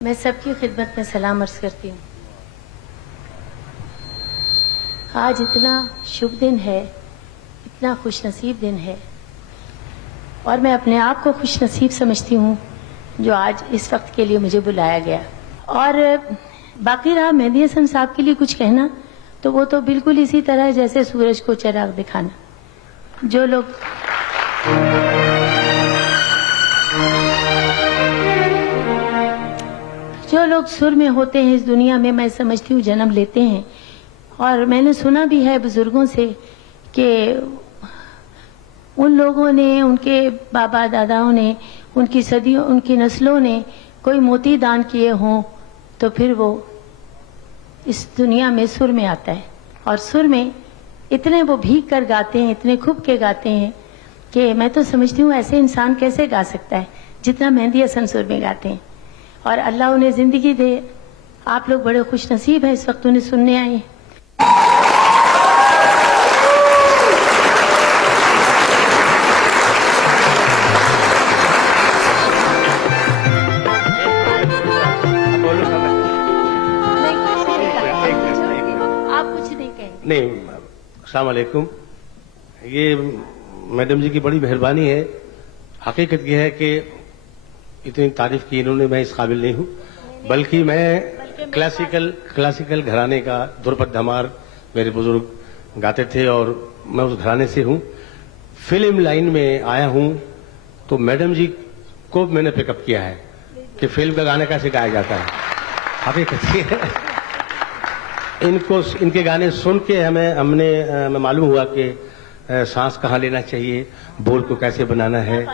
میں سب کی خدمت میں سلام عرض کرتی ہوں۔ آج اتنا شبھ دن ہے، اتنا خوش نصیب دن ہے، اور میں اپنے آپ کو خوش نصیب سمجھتی ہوں جو آج اس وقت کے لیے مجھے بلایا گیا۔ اور باقی رہا مہدی حسن صاحب کے لیے کچھ کہنا، تو وہ تو بالکل اسی طرح ہے جیسے سورج کو چراغ دکھانا۔ جو لوگ سر میں ہوتے ہیں اس دنیا میں سمجھتی ہوں جنم لیتے ہیں، اور میں نے سنا بھی ہے بزرگوں سے کہ ان لوگوں نے، ان کے بابا داداؤں نے، ان کی صدیوں، ان کی نسلوں نے کوئی موتی دان کیے ہوں تو پھر وہ اس دنیا میں سر میں آتا ہے، اور سر میں اتنے وہ بھیگ کر گاتے ہیں، اتنے کھب کے گاتے ہیں کہ میں تو سمجھتی ہوں ایسے انسان کیسے گا سکتا ہے جتنا مہدی حسن سر میں گاتے ہیں۔ اور اللہ انہیں زندگی دے۔ آپ لوگ بڑے خوش نصیب ہیں اس وقت انہیں سننے آئے ہیں۔ آپ کچھ نہیں کہیں؟ نہیں، السلام علیکم۔ یہ میڈم جی کی بڑی مہربانی ہے۔ حقیقت یہ ہے کہ اتنی تعریف کی انہوں نے، میں اس قابل نہیں ہوں، بلکہ میں کلاسیکل گھرانے کا دھرپد دھمار میرے بزرگ گاتے تھے، اور میں اس گھرانے سے ہوں۔ فلم لائن میں آیا ہوں تو میڈم جی کو میں نے پک اپ کیا ہے کہ فلم کا گانا کیسے گایا جاتا ہے۔ حقیقت یہ ہے، ان کے گانے سن کے ہمیں معلوم ہوا کہ سانس کہاں لینا چاہیے، بول کو کیسے بنانا ہے۔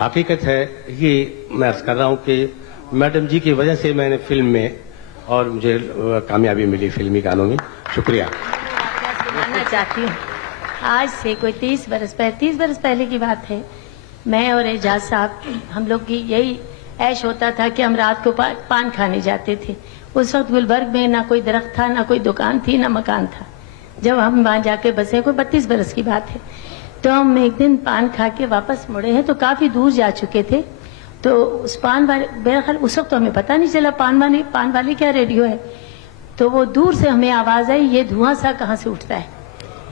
حقیقت ہے یہ میں عرض کر رہا ہوں کہ میڈم جی کی وجہ سے میں نے فلم میں، اور مجھے کامیابی ملی فلمی گانوں میں۔ شکریہ۔ سنانا چاہتی ہوں، آج سے کوئی 30 برس پہلے کی بات ہے، میں اور اعجاز صاحب، ہم لوگ کی یہی عیش ہوتا تھا کہ ہم رات کو پان کھانے جاتے تھے۔ اس وقت گلبرگ میں نہ کوئی درخت تھا، نہ کوئی دکان تھی، نہ مکان تھا۔ جب ہم وہاں جا کے بسے، کوئی 32 برس کی بات ہے، تو ہم ایک دن پان کھا کے واپس مڑے ہیں تو کافی دور جا چکے تھے۔ تو اس پان والے، بہرحال اس وقت تو ہمیں پتہ نہیں چلا پان والے کیا ریڈیو ہے، تو وہ دور سے ہمیں آواز آئی، یہ دھواں سا کہاں سے اٹھتا ہے۔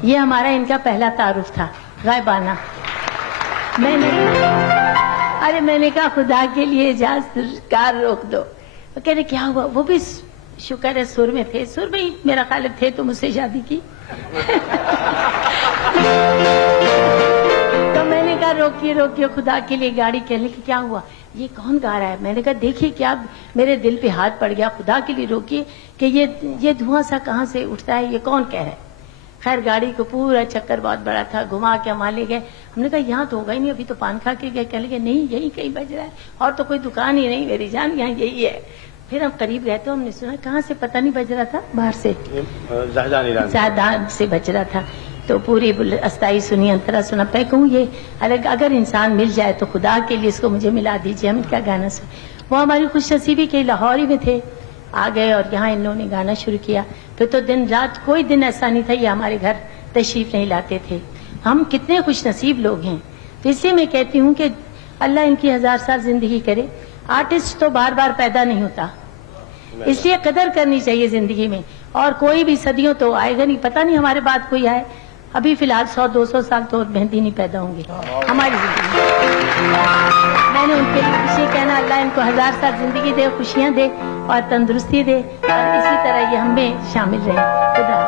یہ ہمارا ان کا پہلا تعارف تھا غائبانہ۔ میں نے کہا خدا کے لیے اجازت، کار روک دو۔ وہ کہہ رہے کیا ہوا؟ وہ بھی شکر ہے سر میں تھے، سر میں ہی میرا خالد تھے تو مجھ سے شادی کی۔ تو میں نے کہا روکیے خدا کے لیے گاڑی۔ کہنے کہ کیا ہوا، یہ کون گا رہا ہے؟ میں نے کہا دیکھیے کیا، میرے دل پہ ہاتھ پڑ گیا، خدا کے لیے روکیے کہ یہ دھواں سا کہاں سے اٹھتا ہے، یہ کون کہہ رہا ہے۔ خیر گاڑی کو پورا چکر بہت بڑا تھا، گھما کے وہاں لے گئے۔ ہم نے کہا یہاں تو ہوگا ہی نہیں، ابھی تو پان کھا کے گئے۔ کہنے لگے نہیں یہی کہیں بج رہا ہے، اور تو کوئی دکان ہی نہیں میری جان، یہاں یہی ہے۔ پھر ہم قریب گئے تو ہم نے سنا کہاں سے، پتہ نہیں بج رہا تھا، باہر سے زاہدان سے بج رہا تھا۔ تو پوری استائی سنی، انترا سنا۔ پہ کہوں یہ اگر انسان مل جائے تو خدا کے لیے اس کو مجھے ملا دیجیے، ہم ان کا گانا سن۔ وہ ہماری خوش نصیبی کے لاہور ہی میں تھے، آ گئے اور یہاں انہوں نے گانا شروع کیا۔ پھر تو دن رات کوئی دن ایسا نہیں تھا یہ ہمارے گھر تشریف نہیں لاتے تھے۔ ہم کتنے خوش نصیب لوگ ہیں۔ تو اس لیے میں کہتی ہوں کہ اللہ ان کی 1000 سال زندگی کرے۔ آرٹسٹ تو بار بار پیدا نہیں ہوتا، اس لیے قدر کرنی چاہیے زندگی میں، اور کوئی بھی صدیوں تو آئے گا نہیں، پتہ نہیں ہمارے بعد کوئی آئے۔ ابھی فی الحال 100-200 سال تو مہندی نہیں پیدا ہوں گے ہماری زندگی میں۔ میں نے ان کے لیے خوشی کہنا، اللہ ان کو 1000 سال زندگی دے، خوشیاں دے اور تندرستی دے، اور اسی طرح یہ ہم میں شامل رہے۔ خدا